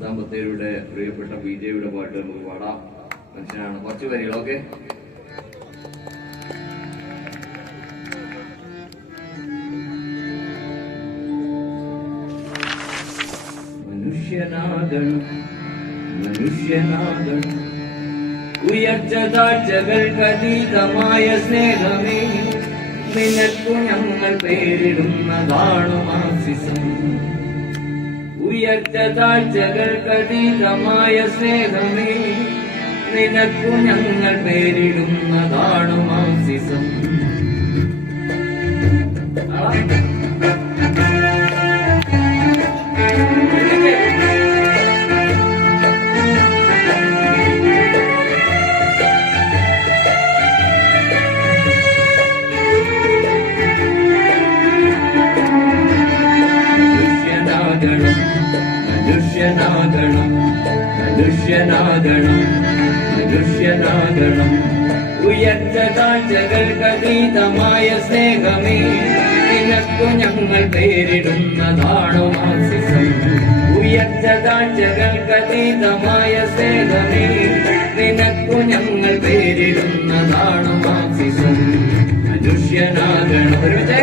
സുൽത്താൻ ബത്തേരിയുടെ പ്രിയപ്പെട്ട വിജയുടെ പാട്ട് നമുക്ക് പാടാം. മനുഷ്യനാണ്. കുറച്ച് വരികളൊക്കെ. മനുഷ്യനാകണം മനുഷ്യനാകണം ഉയർച്ച താഴ്ചകൾക്കതീതമായ സ്നേഹമേ, നിനക്കു ഞങ്ങൾ പേരിടുന്നതാണു മാർസിസം. ഉയർച്ച താഴ്ചകൾക്കതീതമായ സ്നേഹമേ, നിനക്കു ഞങ്ങൾ പേരിടുന്നതാണു മാർസിസം. മനുഷ്യനാകണം മനുഷ്യനാകണം മനുഷ്യനാകണം ഉയർച്ച താഴ്ചകൾക്കതീതമായ സ്നേഹമേ, നിനക്കു ഞങ്ങൾ പേരിടുന്നതാണു മാർസിസം. ഉയർച്ച താഴ്ചകൾക്കതീതമായ സ്നേഹമേ, നിനക്കു ഞങ്ങൾ പേരിടുന്നതാണു മാർസിസം. മനുഷ്യനാകണം. ഒരുമിച്ച്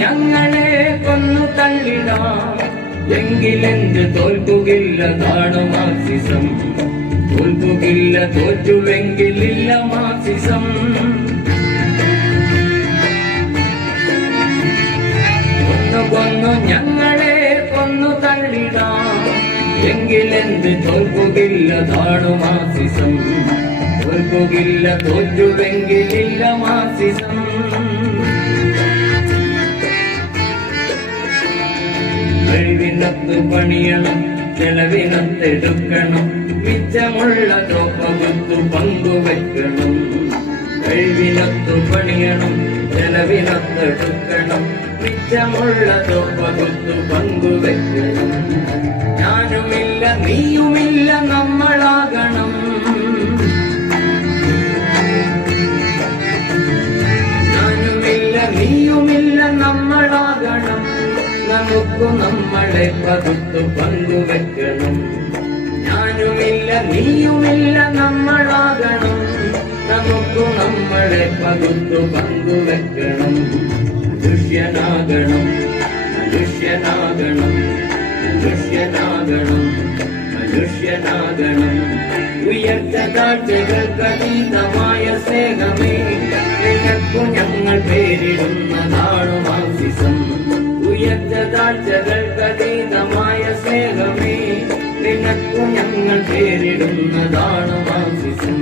ഞങ്ങളെ കൊന്നു തള്ളിടാം, എങ്കിലെന്ത് തോൽക്കുകയില്ലതാണ് മാർസിസം. തോൽക്കുകയില്ല, തോറ്റുവെങ്കിലില്ല മാർസിസം. കൊന്നു ഞങ്ങളെ കൊന്നു തള്ളിടാം, എങ്കിലെന്ത് തോൽക്കുകയില്ലതാണ് മാർസിസം. തോൽക്കുകയില്ല, തോറ്റുവെങ്കിലില്ല മാർസിസം. കഴിവിനത്ത് പണിയണം, ചെലവിനത്തെടുക്കണം, മിച്ചമുള്ള തോപ്പകുത്തു പങ്കുവെക്കണം. കഴിവിനത്തു പണിയണം, ചെലവിനത്തെടുക്കണം, മിച്ചമുള്ള തോപ്പകുത്തു പങ്കുവെക്കണം. ഞാനുമില്ല നീയുമില്ല നമ്മളാകണം. ഞാനുമില്ല നീയുമില്ല നമ്മളാകണം. നമുക്കു നമ്മളെ പകുത്തു പങ്കുവെക്കണം. ഞാനുമില്ല നീയുമില്ല നമ്മളാകണം. നമുക്കു നമ്മളെ പകുത്തു പങ്കുവെക്കണം. മനുഷ്യനാകണം മനുഷ്യനാകണം മനുഷ്യനാകണം മനുഷ്യനാകണം ഉയർച്ച താഴ്ചകൾക്കതീതമായ സ്നേഹമേ, നിനക്കു ഞങ്ങൾ പേരിടുന്നതാണു മാർസിസം. ഉയർച്ച താഴ്ചകൾക്കതീതമായ സ്നേഹമേ, നിനക്കു ഞങ്ങൾ പേരിടുന്നതാണു മാർസിസം.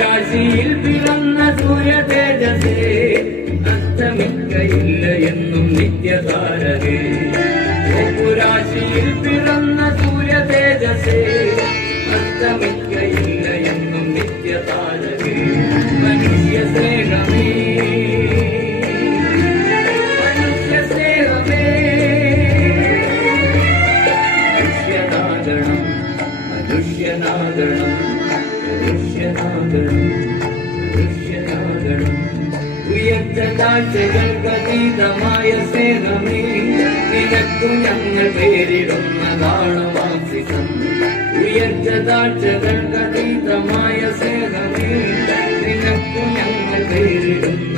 രാശിയിൽ പിറന്ന സൂര്യ തേജസേ, അസ്തമിക്കയില്ല എന്നും നിത്യതാരകേ. രാശിയിൽ പിറന്ന സൂര്യ തേജസേ, അസ്തമിക്കയില്ല എന്നും നിത്യതാരകേ. മനുഷ്യ സ്നേഹമേ മനുഷ്യ സ്നേഹമേ, മനുഷ്യനാകണം മനുഷ്യനാകണം മനുഷ്യനാകണം മനുഷ്യനാകണം ഉയർച്ച താഴ്ചകൾക്കതീതമായ സ്നേഹമേ, നിനക്കു ഞങ്ങൾ പേരിടുന്നതാണു മാർസിസം. ഉയർച്ച താഴ്ചകൾക്കതീതമായ സ്നേഹമേ, നിനക്കു ഞങ്ങൾ പേരിടുന്നു